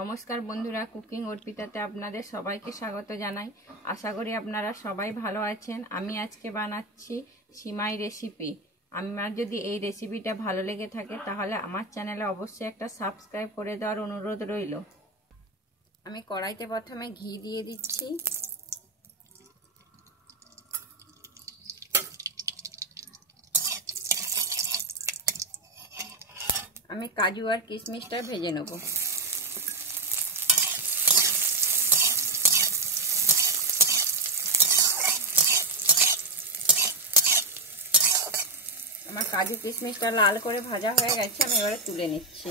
নমস্কার বন্ধুরা, কুকিং অর্পিতাতে আপনাদের সবাইকে স্বাগত জানাই। আশা করি আপনারা সবাই ভালো আছেন। আমি আজকে বানাচ্ছি সিমাই রেসিপি। আমার যদি এই রেসিপিটা ভালো লেগে থাকে তাহলে আমার চ্যানেলে অবশ্যই একটা সাবস্ক্রাইব করে দেওয়ার অনুরোধ রইল। আমি কড়াইতে প্রথমে ঘি দিয়ে দিচ্ছি। আমি কাজু আর কিশমিশটা ভেজে নেব। আমার কাজু কিশমিশটা লাল করে ভাজা হয়ে গেছে, আমি এবারে তুলে নিচ্ছি।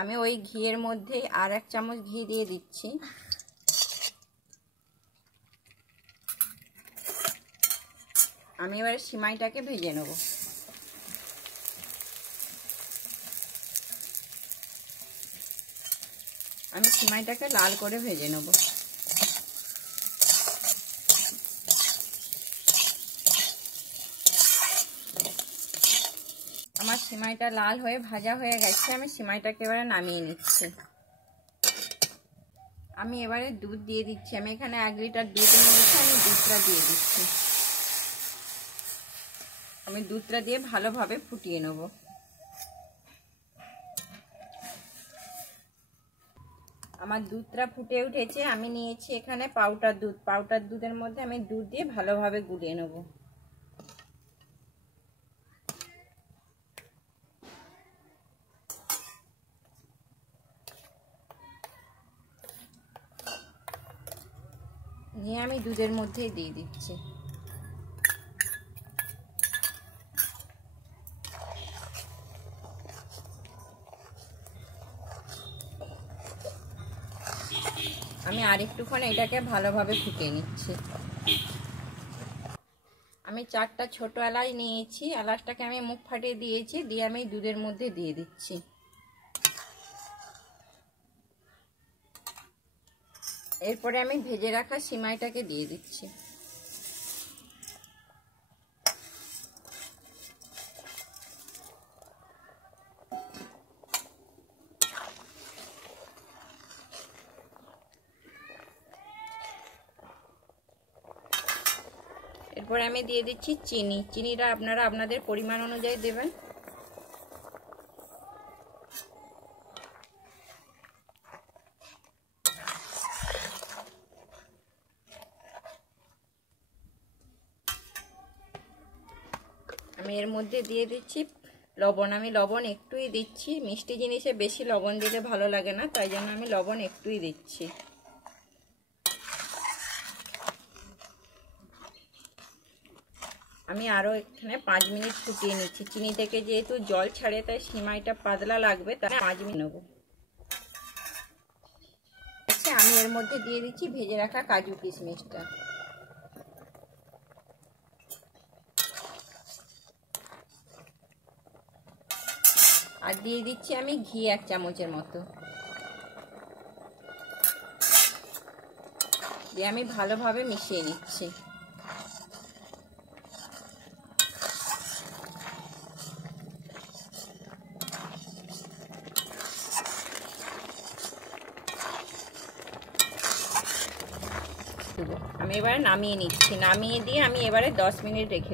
আমি ওই ঘিয়ের মধ্যে আর 1 চামচ ঘি দিয়ে দিচ্ছি। আমি এবারে সিমাইটাকে ভেজে নেব। আমি সিমাইটাকে লাল করে ভেজে নেব। আমার সিমাইটা লাল হয়ে ভাজা হয়ে গেছে, আমি সিমাইটাকে এবারে নামিয়ে নিচ্ছি। আমি এবারে দুধ দিয়ে দিচ্ছি। আমি এখানে 1 লিটার দুধ নিয়েছি, আমি দুধটা দিয়ে দিচ্ছি। আমি দুধটা দিয়ে ভালোভাবে ফুটিয়ে নেব। আমার দুধটা ফুটে উঠেছে। আমি নিয়েছি এখানে পাউডার দুধ। পাউডার দুধের মধ্যে আমি দুধ দিয়ে ভালোভাবে গুলিয়ে নেব। নিয়ে আমি দুধের মধ্যে দিয়ে দিচ্ছি। আমি আর একটুক্ষণ এটাকে ভালোভাবে ফুটিয়ে নিচ্ছি। আমি 4টা ছোট এলাচ নিয়েছি। এলাচটাকে আমি মুখ ফাটিয়ে দিয়েছি, দিয়ে আমি দুধের মধ্যে দিয়ে দিচ্ছি। এরপরে আমি ভেজে রাখা সিমাইটাকে দিয়ে দিচ্ছি। এরপরে আমি দিয়ে দিচ্ছি চিনি। চিনিটা আপনারা আপনাদের পরিমাণ অনুযায়ী দেবেন। আমি এর মধ্যে দিয়ে দিচ্ছি লবণ। আমি লবণ একটুই দিচ্ছি। মিষ্টি জিনিসে বেশি লবণ দিলে ভালো লাগে না, তাই জন্য আমি লবণ একটুই দিচ্ছি। আমি আরও এখানে 5 মিনিট ফুটিয়ে নিচ্ছি। চিনি থেকে যেহেতু জল ছাড়ে তাই সিমাইটা পাতলা লাগবে, তাই 5 মিনিট নেব। আচ্ছা, আমি এর মধ্যে দিয়ে দিচ্ছি ভেজে রাখা কাজু কিশমিশটা। আর দিয়ে দিচ্ছি আমি ঘি 1 চামচের মতো। দিয়ে আমি ভালোভাবে মিশিয়ে নিচ্ছি। আমি এবারে নামিয়ে নিচ্ছি। নামিয়ে দিয়ে আমি এবারে 10 মিনিট রেখে